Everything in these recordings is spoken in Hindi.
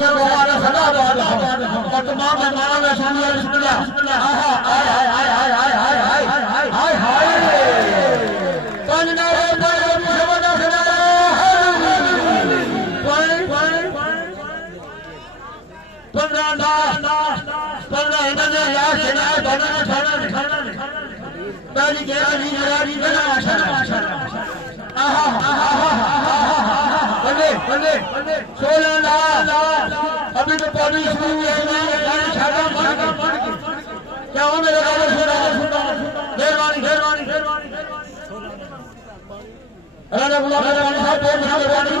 के दोबारा सदा और तमाम मेहमानों में शामिल हैं। बिस्मिल्लाह हाय हाय हाय हाय हाय हाय हाय हाय हाय पांच नारे पढ़ो शबना सदा पंद्रह नजर याद सेना बनना खाना तारी के राजी राजी बना आहा बल्ले बल्ले 16 अभी तो पानी शुरू हुआ है छाता मार के क्या हो मेरा गाना सुना मेहरबानी मेहरबानी मेहरबानी अल्लाह गुलाम साहब बहुत मेहरबानी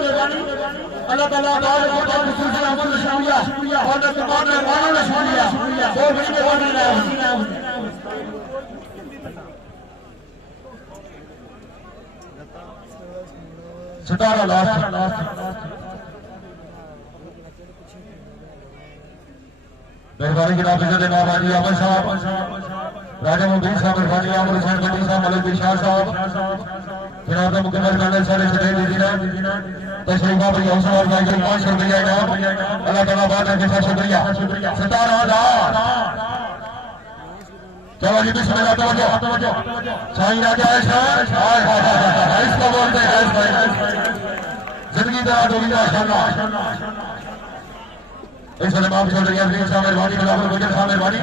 अल्लाह ताला बार बार खुशी अमल शामिया और तमाम मेहमानों ने शामिया बहुत बड़ी मेहरबानी है। सितारा लास्ट मेहरबानी जनाब इज्जत नवाजी अमर साहब राजा मुबीन साहब मेहरबानी अमर हुसैन बंदी साहब मलिक बिशार साहब जनाब मुकम्मल मैंने सारे सदैव दीजिए तशरीफ भाई हौसला और भाई 500 रुपया इनाम अल्लाह ताला बात है बेहद शुक्रिया सितारा लास्ट चलो जी बिस्मिल्लाह तवज्जो साईं राजा हाय हाय हाय इसको बोलते हैं जिंदगी का डोली माशाअल्लाह इस वक्त आप चल रही है अजीम साहब मेहरबानी गुलाम गुजर साहब मेहरबानी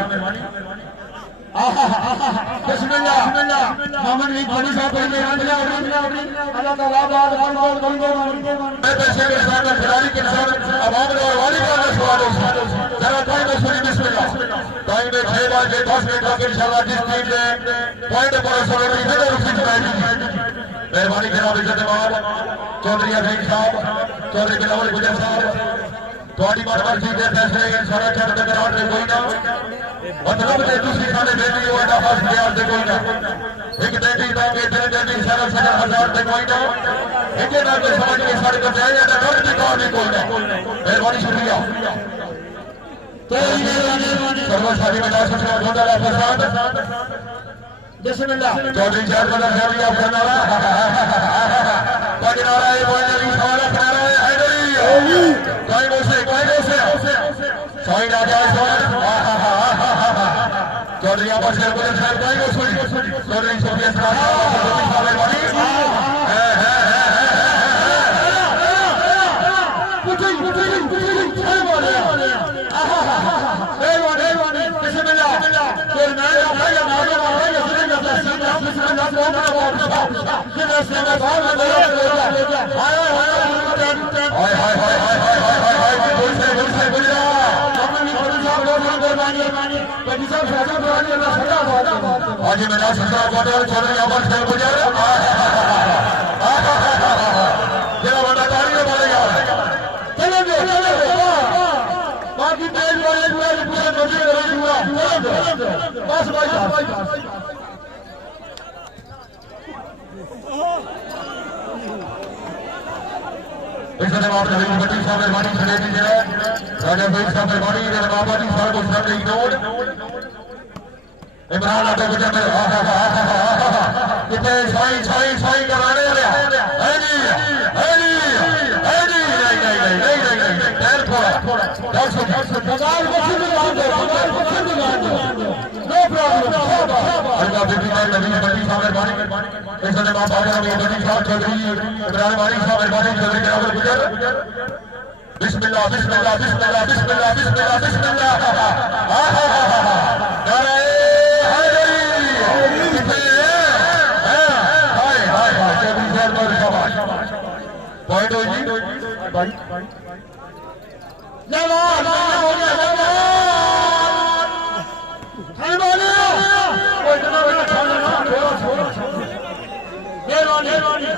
बिस्मिल्लाह मोहम्मद लीग बड़ी साहब बड़ी मेहरबानी अल्लाह ताला बात मैं पैसे के साथ खिलाड़ी के साथ अवाम और वाली का सवाल जरा टाइम में सुनिए बिस्मिल्लाह टाइम में 6 बजे 10 मिनट तक इंशाल्लाह जिस टीम ने पॉइंट पर सवाल है वो रुक जाएगी मेहरबानी जनाब इज्जत नवाज चौधरी अजीम साहब चौधरी बिलावल गुजर साहब थोड़ी मर्जी के फैसले सारा चल के करार में कोई ना मतलब जे तुसी साडे बेटी हो एदा पास प्यार से कोई ना एक बेटी दा के दिल बेटी सारा 1000 से कोई ना एक ना के समझ के सारे को जाए एदा डर की कौन नहीं कोई ना मेहरबानी शुक्रिया तो सर्वशाही में दास से जोड़ा फसाद बिस्मिल्लाह चौधरी चेयरमैन साहब आपका नारा नारा ये बोलने की सवाल नारा है हैदरी साईं राजा चौधरी अमर साहब चौधरी सोफिया आज मेरा सरदार बदल चौधरी अमर साहब गुजर जरा बड़ा ताली मारेगा चलो बाकी तेल वाले पूरे नदी हुआ बस भाई इस जनाब नवीन बट्टी साहब मेहरबानी खड़े दीजिए राजा भाई साहब मेहरबानी बाबा जी साहब को सामने इग्नोर इमरान आटे गुजर में कितने साई कराने वाले है जी नहीं पैर थोड़ा बगाल को खुद मान दो नो प्रॉब्लम अल्लाह बेटी का नवीन बट्टी साहब मेहरबानी इस जनाब बाबा जी बट्टी साहब चौधरी इमरान वाली साहब मेहरबानी चौधरी जनाब गुजर बिस्मिल्लाह बिस्मिल्लाह बिस्मिल्लाह बिस्मिल्लाह बिस्मिल्लाह बिस्मिल्लाह नारे पॉइंट हो जी जवान हो गया जवान कोई जना बेटा खाना थोड़ा मेहरबानी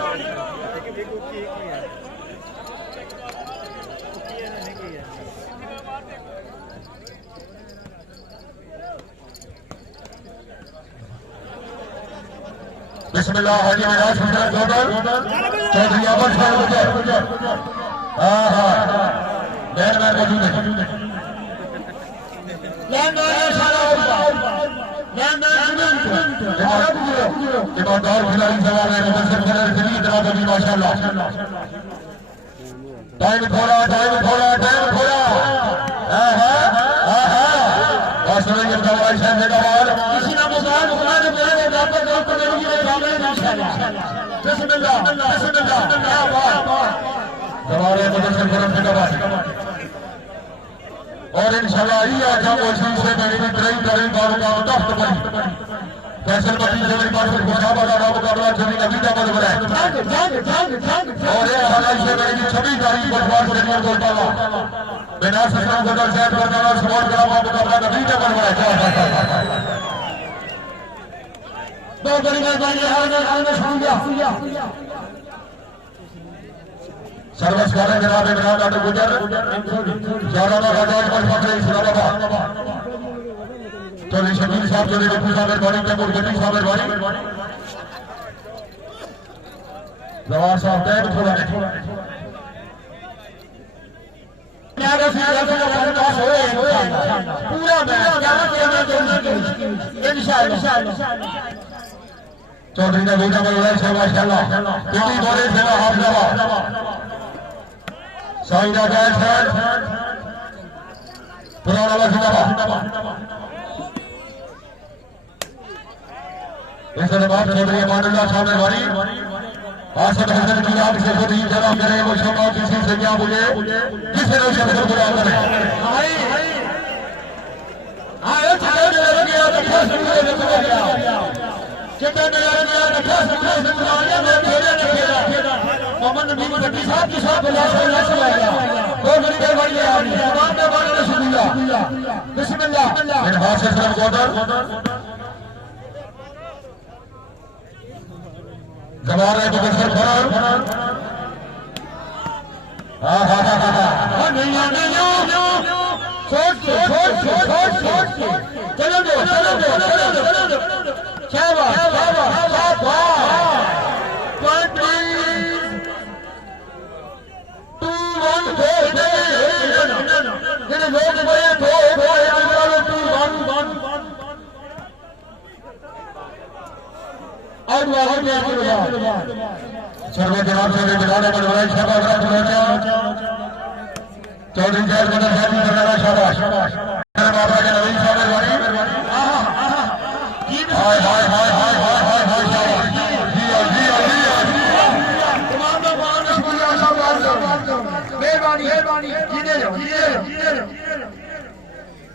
बिस्मिल्लाह हाजी मिराज हुसैन गोदर चौधरी अमर साहब गुजर हां हां देर में मौजूद है ईमानदार खिलाड़ी सवाल है मुदस्सिर खलर जमीन जनाब अभी माशाअल्लाह टाइम थोड़ा है जिंदाबाद किसी ना मुकाम मुकाम मेरे व्यापक तौर पर मेरी ये शामिल इंशाल्लाह बिस्मिल्लाह बिस्मिल्लाह क्या बात हमारे मुदस्सिर करम जिंदाबाद और इंशाल्लाह ये आजा कोशिश से मेरी ट्रेन करें बाबू का तख्त बनी फैसल बदी जमीन पर मुसाबा का मुकाबला जमीन अकीदा पर बनाए और ये हालात से मेरी 26 तारीख को बात करने को बोला बिना ससुरों को दर्शात करने वाला सवाल करा मुकाबला अकीदा पर बनाए बहुत बड़ी मेहरबानी है सुन गया सर्वस वाले जनाब इमरान डॉक्टर गुजर जाराना गजाज पर पकड़े इस्लामाबाद चौधरी शकील साहब चौधरी रफी साहब मेहरबानी तैमूर गड्डी साहब मेहरबानी जवाहर साहब तैब थोड़ा पूरा चौधरी ने बेटा बोला है माशाल्लाह कितनी बड़े सेवा हाफिज़ा साइना गैस है पुराना जिंदाबाद इसके बाद चौधरी अमानुल्लाह साहब मेहरबानी आसद हसन की याद से खुद ही जरा करे वो शमा किसी से क्या बोले किसी ने शब्द बुला करे आए थे लग गया देखा सुन ले गया कितना नजारा गया देखा सुन ले सुनाया मैं खेला मोहम्मद नबी गड्डी साहब की साहब बुला से आया दो बड़ी मेहरबानी है तमाम मेहमानों ने शुक्रिया बिस्मिल्लाह इन हासिल सलाम कोटर जवारे मुदस्सिर फरार नहीं सोच चलो क्या बात सर्वे जनाब से बिलाने पर बड़ा शाबाश चौधरी जैद बदर साहब शाबाश बाबा के नवीन